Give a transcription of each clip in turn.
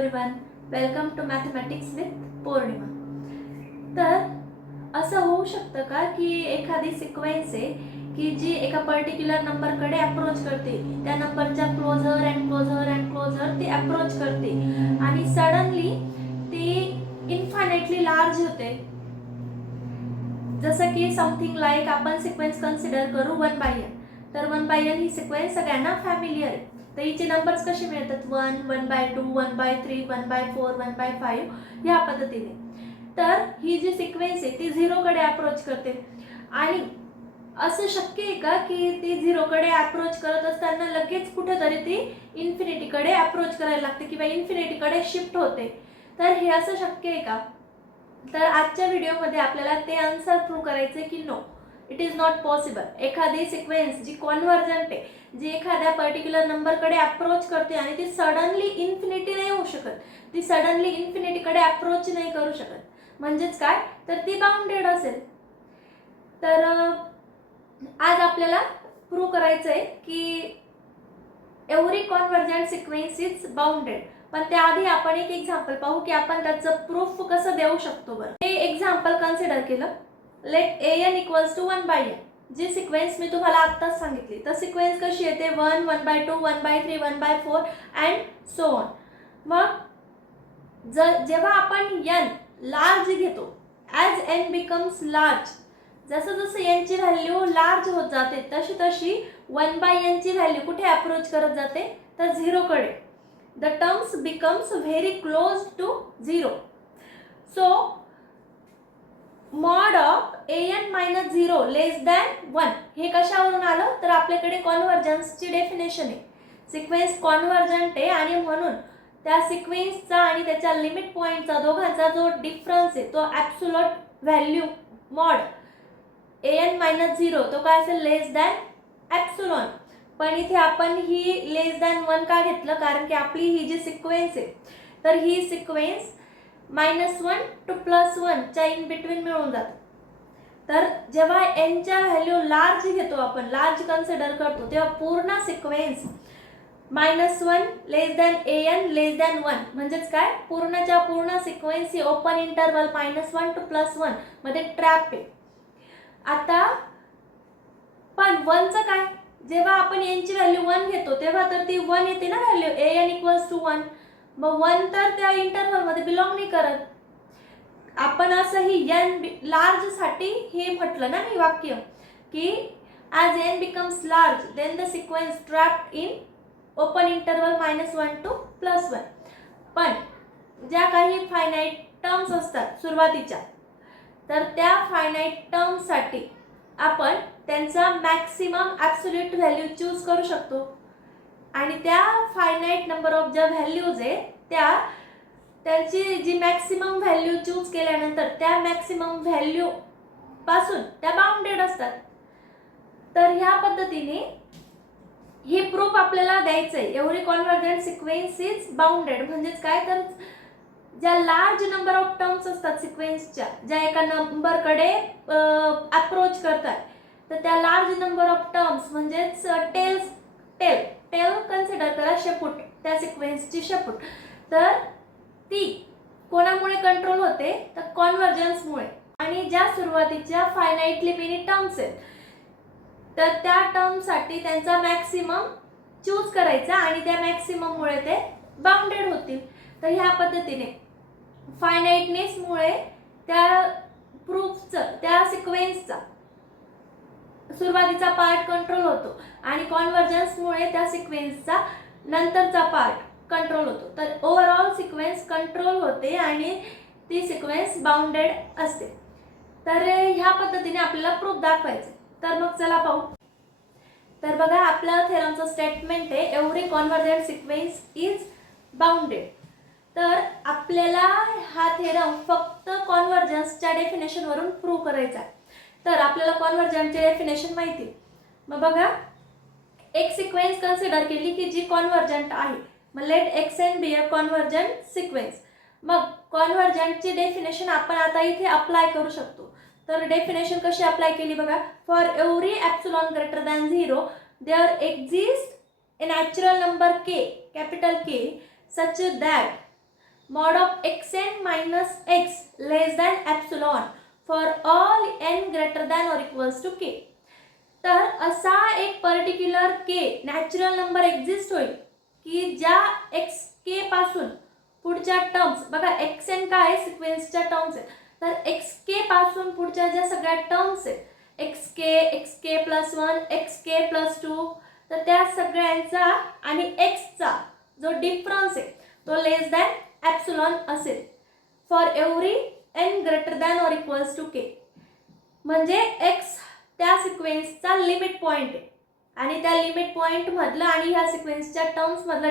Everyone, welcome to mathematics with Pournima. तर असं होऊ शकतं का की एखादी सिक्वेन्स आहे की जी एका पर्टिक्युलर नंबरकडे अप्रोच करते, त्या नंबरच्या closer and closer and closer ती अप्रोच करते आणि सडनली ती इन्फायनाइटली लार्ज होते। जसं की समथिंग लाईक आपण सिक्वेन्स कन्सिडर करू 1/n। तर 1/n ही सिक्वेन्स सगळ्यांना फॅमिलियर आहे। तर हिचे नंबर्स कसे मिळतात 1, 1/2, 1/3, 1/4, 1/5 या पद्धतीने। तर ही जी सिक्वेन्स आहे ती 0 कडे अप्रोच करते आणि असं शक्य आहे का की ती 0 कडे अप्रोच करत असताना लगेच कुठेतरी ती इन्फिनिटी कडे अप्रोच करायला लागते किंवा इन्फिनिटी कडे शिफ्ट होते। तर हे असं शक्य आहे का? तर आजच्या व्हिडिओमध्ये आपल्याला ते आन्सर प्रूव्ह करायचे की no, it is not possible. एखादी सिक्वेन्स जी कॉन्व्हर्जंट आहे, जी एखाद्या पर्टिक्युलर नंबरकडे अप्रोच करते आणि ती सडनली इन्फिनिटी नाही होऊ शकत, ती सडनली इन्फिनिटीकडे अप्रोच नाही करू शकत, म्हणजेच काय तर ती बाउंडेड असेल। तर आज आपल्याला प्रूव्ह करायचं आहे की every convergent sequence is bounded. पण त्याआधी आपण एक एक्झाम्पल पाहू की आपण त्याचं प्रूफ कसं देऊ शकतो। बरं, हे एक्झाम्पल कन्सिडर केलं, let an equals to 1/n। जी सिक्वेन्स मी तुम्हाला आत्ताच सांगितली, तर सिक्वेन्स कशी येते 1, 1/2, 1/3, 1/4 अँड सो ऑन। मग जेव्हा आपण n लार्ज घेतो, ॲज n बिकम्स लार्ज, जसं जसं n ची व्हॅल्यू लार्ज होत जाते तशी तशी 1/n ची व्हॅल्यू कुठे अप्रोच करत जाते तर 0 कडे। The terms becomes very close to 0। So mod of an-0 less than 1 हे कशावरून आलं तर आपल्याकडे कॉन्व्हर्जन्सची डेफिनेशन आहे। सिक्वेन्स कॉन्व्हर्जंट आहे आणि म्हणून त्या सिक्वेन्सचा आणि त्याच्या लिमिट पॉइंटचा दोघांचा जो डिफरन्स आहे तो ॲब्सोल्यूट व्हॅल्यू मॉड an-0 तो काय असेल लेस दॅन ॲप्सिलॉन। पण इथे आपण ही लेस दॅन 1 का घेतलं कारण की आपली ही जी सिक्वेन्स आहे तर ही सिक्वेन्स -1 to +1 च्या इन बिटवीन मिळून जाते। तर जेव्हा n च्या व्हॅल्यू लार्ज घेतो, आपण लार्ज कन्सिडर करतो, तेव्हा पूर्ण sequence -1 less than an less than 1 म्हणजेच काय पूर्णच्या पूर्ण sequence he open interval -1 to +1 मध्ये ट्रॅप आहे। आता पण 1 चं काय, जेव्हा आपण n ची व्हॅल्यू 1 घेतो तेव्हा तर ती 1 येते ना व्हॅल्यू an इक्वल्स टू 1। मग 1 तर त्या इंटरवल मध्ये बिलॉंग नाही करत। आपण असं ही n लार्ज साठी हे म्हटलं ना मी वाक्य की as n becomes large then the sequence trapped in open interval -1 to +1। पण ज्या काही फायनाइट टर्म्स असतात सुरुवातीच्या, तर त्या फायनाइट टर्म्स साठी आपण त्यांचा मॅक्सिमम ॲब्सोल्यूट व्हॅल्यू चूज करू शकतो आणि त्या फायनाइट नंबर ऑफ ज्या व्हॅल्यूज आहे त्यांची जी मॅक्सिमम व्हॅल्यू चूज केल्यानंतर त्या मॅक्सिमम व्हॅल्यू पासून त्या बाउंडेड असतात। तर ह्या पद्धतीने ही प्रूफ आपल्याला द्यायचं आहे, every convergent sequence is bounded. म्हणजेच काय तर ज्या लार्ज नंबर ऑफ टर्म्स असतात सिक्वेन्सच्या, ज्या एका नंबरकडे अप्रोच करतात, तर त्या लार्ज नंबर ऑफ टर्म्स म्हणजेच टेल कन्सिडर करा शेपूट, त्या सिक्वेन्सची शेपूट, तर ती कोणामुळे कंट्रोल होते तर कॉन्व्हर्जन्समुळे। आणि ज्या सुरुवातीच्या फायनाइटली मेनी टर्म्स आहेत तर त्या टर्मसाठी त्यांचा मॅक्सिमम चूज करायचा आणि त्या मॅक्सिमम मुळे ते बाउंडेड होतील। तर ह्या पद्धतीने फायनाइटनेसमुळे त्या प्रूफचं, त्या सिक्वेन्सचा सुरुवातीचा पार्ट कंट्रोल होतो आणि कॉन्व्हर्जन्समुळे त्या सिक्वेन्सचा नंतरचा पार्ट कंट्रोल होतो। तर ओव्हरऑल सिक्वेन्स कंट्रोल होते आणि ती सिक्वेन्स बाउंडेड असते। तर ह्या पद्धतीने आपल्याला प्रूफ दाखवायचे। तर मग चला पाहू। तर बघा, आपल्या थेरमचं स्टेटमेंट आहे every convergent sequence is bounded. तर आपल्याला हा थेरम फक्त कॉन्व्हर्जन्सच्या डेफिनेशन वरून प्रूव्ह करायचा आहे। तर आपल्याला कॉन्व्हर्जंटची डेफिनेशन माहिती आहे। मग बघा, एक सिक्वेन्स कन्सिडर केली की जी कॉन्व्हर्जंट आहे, मग let xn be a convergent sequence. मग कॉन्व्हर्जंटची डेफिनेशन आपण आता इथे अप्लाय करू शकतो। तर डेफिनेशन कशी अप्लाय केली बघा, for every epsilon greater than 0 there exist a natural number k, capital K, such that mod of xn minus x less than epsilon for all n greater than or equals to k. तर असा एक particular के natural number exist होईल की ज्या x के पासून पुढच्या terms बघा x N काय आहे सिक्वेन्सच्या टर्म्स आहेत तर एक्स के पासून पुढच्या ज्या सगळ्या टर्म्स आहेत एक्स के प्लस 1 एक्स के प्लस 2 तर त्या सगळ्यांचा आणि एक्सचा जो डिफरन्स आहे तो लेस दॅन एप्सिलॉन असेल for every N greater than or equals to K. म्हणजे एक्स त्या सिक्वेन्सचा लिमिट पॉइंट आहे आणि त्या लिमिट पॉइंट मधला आणि ह्या सिक्वेन्सच्या टर्म्स मधला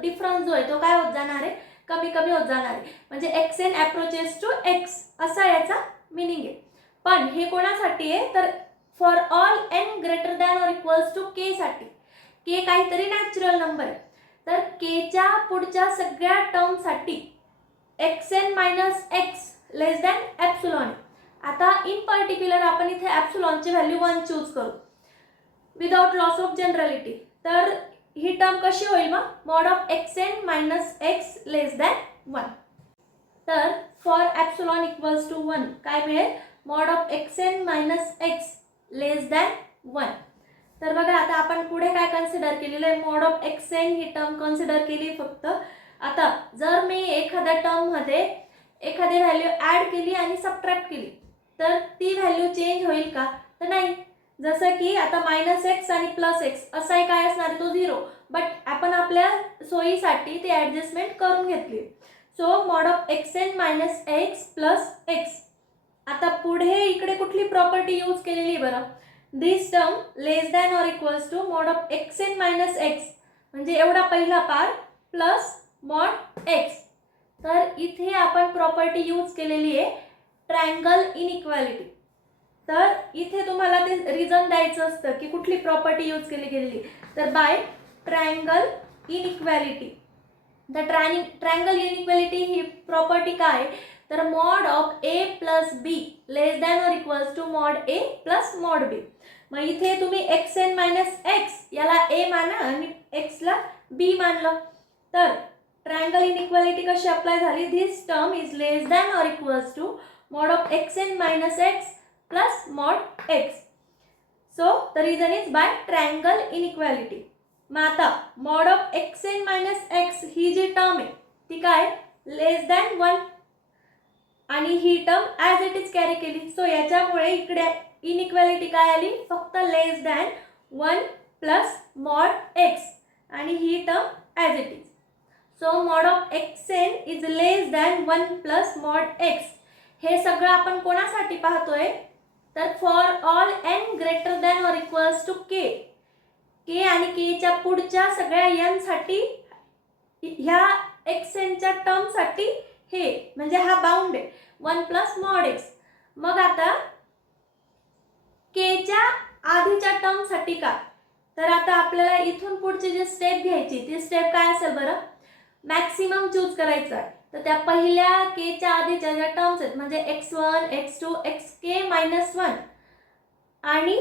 डिफरन्स जो आहे तो काय होत जाणार आहे कमी कमी होत जाणार आहे म्हणजे X N approaches to X असा याचा मीनिंग आहे. पण हे कोणासाठी आहे तर for all N greater than or equals to K साठी. के काहीतरी नॅचरल नंबर आहे तर केच्या पुढच्या सगळ्या टर्मसाठी X N minus X less than epsilon. आता इन पर्टिक्युलर आपण इथे एप्सिलॉनची व्हॅल्यू 1 चूज करू विदाउट लॉस ऑफ जनरलिटी. तर ही टर्म कशी होईल मग mod of X N minus X less than 1. तर फॉर एप्सिलॉन इक्वल्स टू 1 काय मिळेल mod of X N minus X less than 1. तर बघा आता आपण पुढे काय कन्सिडर केलेलं आहे मॉड ऑफ एक्स एन ही टर्म कन्सिडर केली फक्त. आता जर मी एखाद्या टर्म मध्ये एखादी व्हॅल्यू ऍड केली आणि सबट्रॅक्ट केली तर ती व्हॅल्यू चेंज होईल का तर नाही. जसं की आता मायनस एक्स आणि प्लस एक्स असाही काय असणार तो 0 बट आपण आपल्या सोयीसाठी ती ॲडजस्टमेंट करून घेतली. So mod of X N minus X plus X. आता पुढे इकडे कुठली प्रॉपर्टी यूज केलेली बरं this term less than or equals to mod of X N minus X म्हणजे एवढा पहिला पार्ट प्लस मॉड एक्स. तर इथे आपण प्रॉपर्टी यूज केलेली आहे ट्रायंगल इनइक्वालिटी. तर इथे तुम्हाला ते रिझन द्यायचं असतं की कुठली प्रॉपर्टी यूज केली गेलेली तर by triangle inequality. The triangle inequality ही प्रॉपर्टी काय तर mod of A plus B less than or equals to mod A plus mod B. मग इथे तुम्ही एक्स एन मायनस एक्स याला ए माना आणि एक्सला बी मानलं तर ट्रायंगल इनइक्वालिटी कशी अप्लाय झाली this term is less than or equals to mod of xn minus x plus mod x. So the reason is by triangle inequality. मग आता mod of xn minus x ही जी term आहे ती काय less than 1 आणि ही term as it is carry केली. सो याच्यामुळे इकडे इनइक्वालिटी काय आली फक्त less than 1 plus mod x आणि ही term as it is. So mod of xn is less than 1 plus mod x. हे सगळं आपण कोणासाठी पाहतोय तर for all N greater than or equals to K. K आणि केच्या पुढच्या सगळ्या एन साठी ह्या एक्स एनच्या टर्म साठी हे म्हणजे हा बाउंड आहे 1 प्लस मॉड एक्स. मग आता केच्या आधीच्या टर्म साठी का तर आता आपल्याला इथून पुढची जी स्टेप घ्यायची ती स्टेप काय असेल बरं मॅक्सिमम चूज करायचा आहे. तर त्या पहिल्या केच्या आधीच्या ज्या टर्म्स आहेत म्हणजे x1 x2 xk मायनस 1 आणि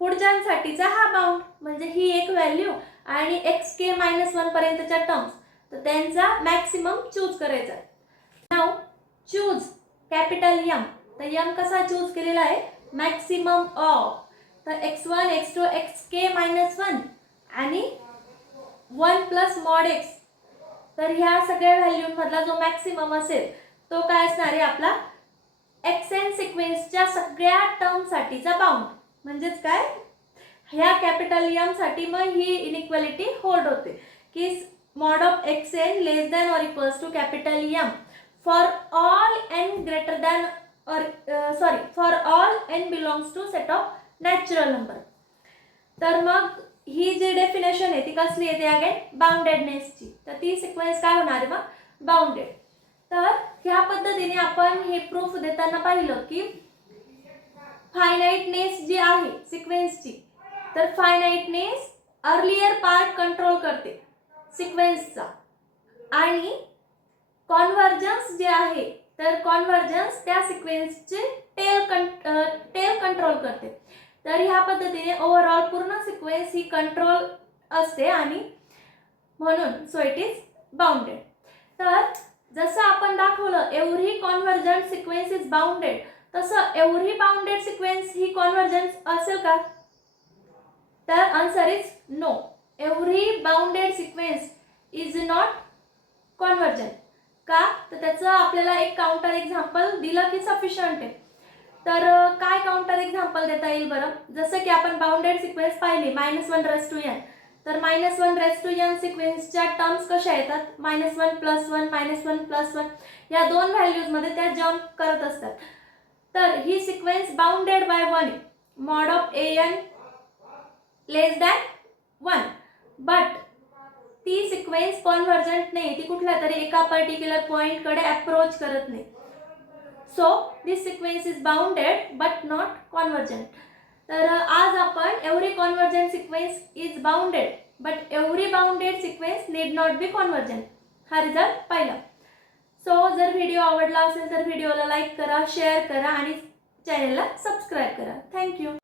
पुढच्यांसाठीचा हा बाउंड म्हणजे ही एक व्हॅल्यू आणि xk मायनस 1 पर्यंतच्या टर्म्स तर त्यांचा मॅक्सिमम चूज करायचा. Now choose capital M. तर एम कसा चूज केलेला आहे मॅक्सिमम ऑफ. तर x1 x2 xk मायनस 1 आणि 1 प्लस मॉड एक्स. तर ह्या सगळ्या व्हॅल्यूमधला जो मॅक्सिमम असेल तो काय असणार आहे आपला एक्स एन सिक्वेन्सच्या सगळ्या टर्मसाठीचा बाउंड. म्हणजेच काय ह्या कॅपिटल एम साठी मग ही इनइक्वालिटी होल्ड होते की mod of X N less than or equals to capital M for all N greater than or for all N belongs to set of natural number. तर मग ही जी definition आहे ती कसली येते अगेन बाउंडेडनेसची. तर ती सिक्वेन्स काय होणार आहे मग बाउंडेड. तर ह्या पद्धतीने आपण हे प्रूफ देताना पाहिलं की फायनाइटनेस जी आहे सिक्वेन्सची तर फायनाइटनेस अर्लियर पार्ट कंट्रोल करते सिक्वेन्सचा आणि कॉन्व्हर्जन्स जे आहे तर कॉन्व्हर्जन्स त्या सिक्वेन्सचे टेल कंट्रोल करते. तर ह्या पद्धतीने ओव्हरऑल पूर्ण सिक्वेन्स ही कंट्रोल असते आणि म्हणून सो इट इज बाउंडेड. तर जसं आपण दाखवलं every convergent sequence is bounded, तसं एव्हरी बाउंडेड सिक्वेन्स ही कॉन्व्हर्जंट असेल का? तर answer is no. Every bounded sequence is not convergent. का? तर त्याचं आपल्याला एक काउंटर एक्झाम्पल दिलं की सफिशियंट आहे. तर काय काउंटर एक्झाम्पल देता येईल बरं? जसं की आपण बाउंडेड सिक्वेन्स पाहिली -1 तर -1 सिक्वेन्सच्या टर्म्स कशा येतात? -1 + 1 -1 + 1 या दोन व्हॅल्यूजमध्ये त्या जम्प करत असतात. तर ही sequence bounded by 1 mod of an less than 1. But ती सिक्वेन्स कॉन्व्हर्जंट नाही, ती कुठल्या तरी एका पर्टिक्युलर पॉइंटकडे अप्रोच करत नाही. So this sequence is bounded but not convergent. तर आज आपण every convergent sequence is bounded but every bounded sequence need not be convergent हा रिझल्ट पाहिला. सो जर व्हिडिओ आवडला असेल तर व्हिडिओला लाईक करा, शेअर करा आणि चॅनलला सबस्क्राईब करा. थँक्यू.